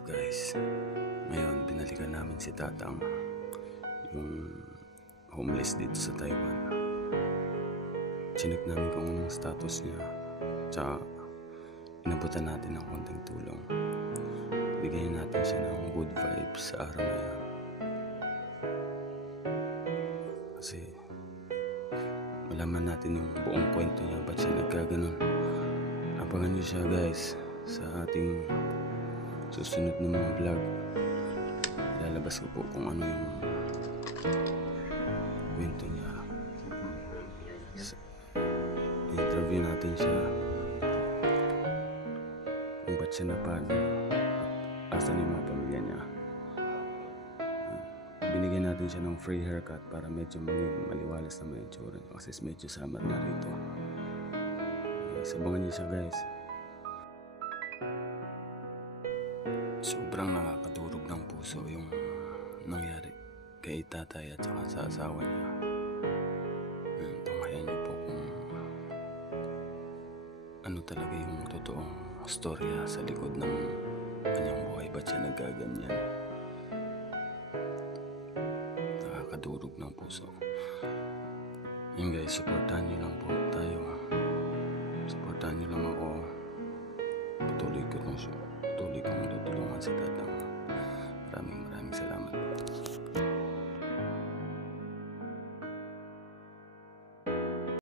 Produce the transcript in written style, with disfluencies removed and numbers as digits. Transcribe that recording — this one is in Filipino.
Ito guys, ngayon binalikan namin si Tatang, yung homeless dito sa Taiwan. Chinek namin kung anong status niya, tsaka inabutan natin ng konting tulong. Bigyan natin siya ng good vibes sa araw na yan. Kasi malaman natin yung buong kwento niya, ba't siya nagkaganon. Abangan niyo siya guys sa ating susunod na mga vlog. Ilalabas ko po kung ano yung kwento niya. Interview natin siya kung ba't siya napano, asan yung mga pamilya niya. Binigyan natin siya ng free haircut para medyo maging maliwalas na may itsura niya, kasi medyo summer na rito. Abangan niyo siya guys. Sobrang nakakadurog ng puso yung nangyari kay tatay at saka sa asawa niya. Tunghayan niyo po kung ano talaga yung totoong storya sa likod ng kanyang buhay, ba't siya nagaganyan. Nakakadurog ng puso. Yun guys, supportahan niyo lang po tayo. Supportahan niyo lang ako. Patuloy kong tutulungan si Tatang. Maraming salamat po.